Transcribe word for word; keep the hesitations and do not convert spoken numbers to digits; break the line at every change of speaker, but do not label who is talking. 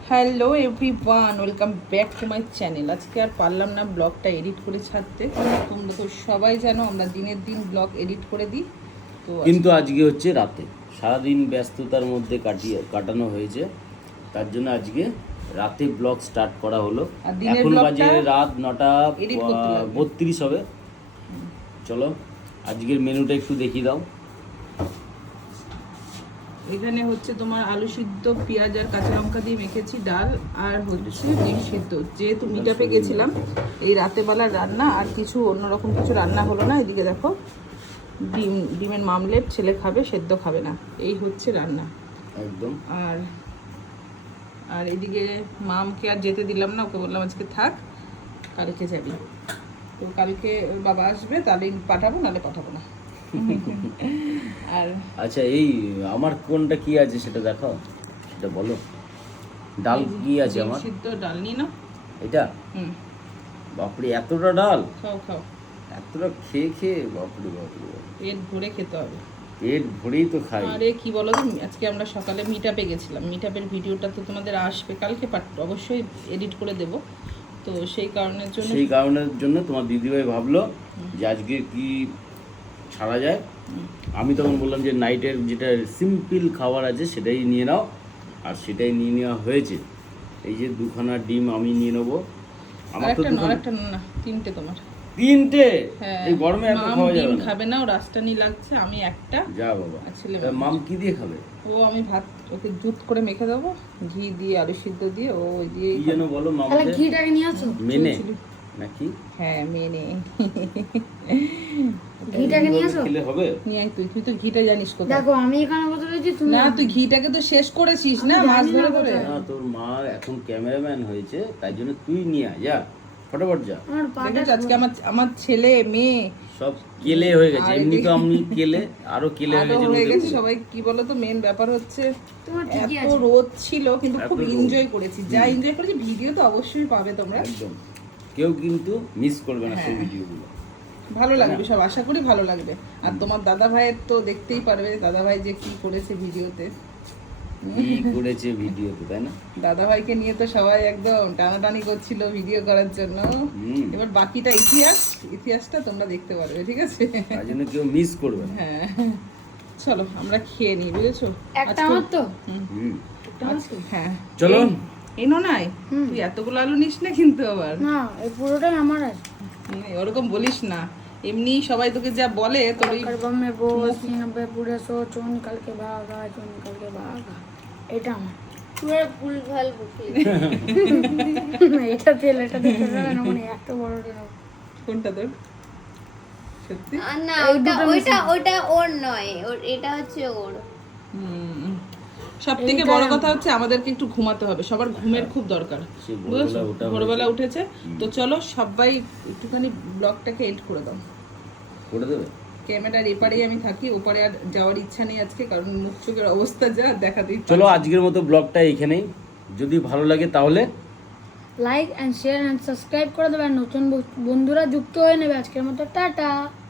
Hello everyone, welcome back to my channel. আজকে আর পারলাম না ব্লগটা এডিট করে ছাড়তে। তোমরা তো সবাই জানো আমরা দিনের দিন ব্লগ এডিট করে দিই। তো
কিন্তু আজকে হচ্ছে রাতে, সারাদিন ব্যস্ততার মধ্যে কাটিয়ে কাটানো হয়েছে, তার জন্য আজকে রাতে ব্লগ স্টার্ট করা হলো।
আর দিনের
এখন
ব্লগটা
বাজে রাত নটা
edit করতে লাগবে।
বত্রিশ হবে। চলো আজকের মেনুটা একটু দেখিয়ে দাও।
এখানে হচ্ছে তোমার আলু সিদ্ধ, পেঁয়াজ আর কাঁচা লঙ্কা দিয়ে মেখেছি ডাল, আর হচ্ছে ডিম সিদ্ধ। যেহেতু মিটআপে গেছিলাম, এই রাতেবেলা রান্না আর কিছু অন্যরকম কিছু রান্না হলো না। এদিকে দেখো ডিম ডিমের মামলেট, ছেলে খাবে, সেদ্ধ খাবে না, এই হচ্ছে রান্না
একদম।
আর আর এদিকে মামকে আর যেতে দিলাম না, ওকে বললাম আজকে থাক, কালকে যাবি। তো কালকে ওর বাবা আসবে, তাহলে পাঠাবো, নাহলে পাঠাবো না। আর
আচ্ছা, এই আমার কোনটা কি আছে সেটা দেখাও, সেটা বলো। ডাল কি আছে
ডিম
আমার?
সিদ্ধ ডাল নিয়ে নাও।
এটা
হুম,
বাপরে, এতটা ডাল!
খাও খাও,
এতটা খেয়ে খেয়ে বাপরে বাপরে বাপ।
পেট ভরে খেতে হবে।
পেট ভরেই তো খাই।
আরে কি বলো তো, আজকে আমরা সকালে মিটআপে গেছিলাম। মিটআপের ভিডিওটা তো তোমাদের আসবে কালকে, পাঠ অবশ্যই এডিট করে দেব। তো সেই কারণের জন্য
সেই কারণের জন্য তোমার দিদিভাই ভাবলো যে আজকে কি ছাড়া যায়। আমি তখন বললাম যে নাইটের যেটা সিম্পল খাবার আছে সেটাই নিয়ে নাও, আর সেটাই নিয়ে নেওয়া হয়েছে। এই যে দুখানা ডিম আমি নিয়ে নেবো। আমার তো
আরেকটা না,
দুখানা,
আরেকটা না, তিনটে তোমার।
তিনটে?
হ্যাঁ,
এই গরমে এত
মাম
খাওয়া
ডিম
যাবে না।
খাবে না, ও রাস্তানি লাগছে। আমি একটা,
যা বাবা,
আর ছেলে
তা মাম কি দিয়ে খাবে?
ও আমি ভাত ওকে জুত করে মেখে দেবো, ঘি দিয়ে আলু সিদ্ধ দিয়ে, ও ওই দিয়ে
কি যেন বলো
তাহলে
মামকে?
ঘিটাকে নিয়ে আসো।
মেনে নাকি?
হ্যাঁ মেনে
ঘিটাকে নিয়ে আসো।
খেলে হবে?
নিয়ে আয় তুই, তুই তো ঘিটা জানিস কোথায়।
দেখো আমি এখানে বসে রয়েছি, তুমি
না তুই ঘিটাকে তো শেষ করেছিস না, মাছ ধরে করে।
না, তোর মা এখন ক্যামেরাম্যান হয়েছে, তাই জন্য তুই নিয়ে আয়, যা ফটাফট যা।
আমার পাটা
দেখেছ আজকে আমার আমার ছেলে মেয়ে
সব কেলে হয়ে গেছে, এমনি তো আমি কেলে, আরো কেলে হয়ে
আরো
গেছে।
হয়ে
রোদে
গেছে
পুড়ে।
সবাই। কি বলো তো, মেন ব্যাপার হচ্ছে
তোমার ঠিকই
এত
আছে।
রোদ ছিল, কিন্তু খুব
এত রোদ।
এনজয় করেছি। যা এনজয় করেছি ভিডিও তো অবশ্যই পাবে তোমরা।
একদম, কেউ কিন্তু মিস করবে না সেই ভিডিওগুলো।
ভালো লাগবে সব, আশা করি ভালো লাগবে। আর তোমার দাদা ভাইয়ের তো দেখতেই পারবে, দাদা ভাই যে কি করেছে ভিডিওতে।
কি করেছে ভিডিওতে, তাই না?
দাদা ভাইকে নিয়ে তো সবাই একদম টানাটানি করছিল ভিডিও করার জন্য।
হুম।
এবার বাকিটা ইতিহাস, ইতিহাসটা তোমরা দেখতে পারবে, ঠিক আছে?
তাই জন্য কেউ মিস করবে না।
হ্যাঁ, চলো আমরা খেয়ে নিই, বুঝেছো?
একটা
আজকে-
আমার তো
হুম।
আজকে- হ্যাঁ
চলো।
এই- এই নাই, তুই এতগুলো আলু নিস না কিন্তু আবার।
না, এই পুরোটাই আমার আছে।
হুম, ওরকম বলিস না, এমনি সবাই তোকে যা বলে তোর ওই
কারবাম মে বস নিনবে পুরে সো চোন কালকে ভাগা চোন কালকে ভাগা, এটা আমার।
পুরো ভুলভাল বকি।
এটা তেল, এটা দেখতে যাবে না, মানে এত বড়টা না।
কোনটা তোর সত্যি?
আর না, ওটা ওইটা ওটা ওর নয়, ওর এটা হচ্ছে ওর।
সব থেকে বড় কথা হচ্ছে আমাদেরকে একটু ঘুমাতে হবে, সবার ঘুমের খুব দরকার,
সে ভোরবেলা
বুঝেছো?
ওঠা
ভোরবেলা উঠেছে। তো চলো সবাই একটুখানি ব্লগটাকে এন্ড করে দাও।
করে দেবে।
ক্যামেরার এপারেই আমি থাকি, ওপারে আর যাওয়ার ইচ্ছা নেই আজকে, কারণ মুখ চোখের অবস্থা যা দেখাতেই পারছি না।
চলো আজকের মতো ব্লগটা এখানেই। যদি ভালো লাগে তাহলে
like and share and subscribe করে দেবে, আর নতুন বন্ধুরা যুক্ত হয়ে নেবে। আজকের মতো টাটা।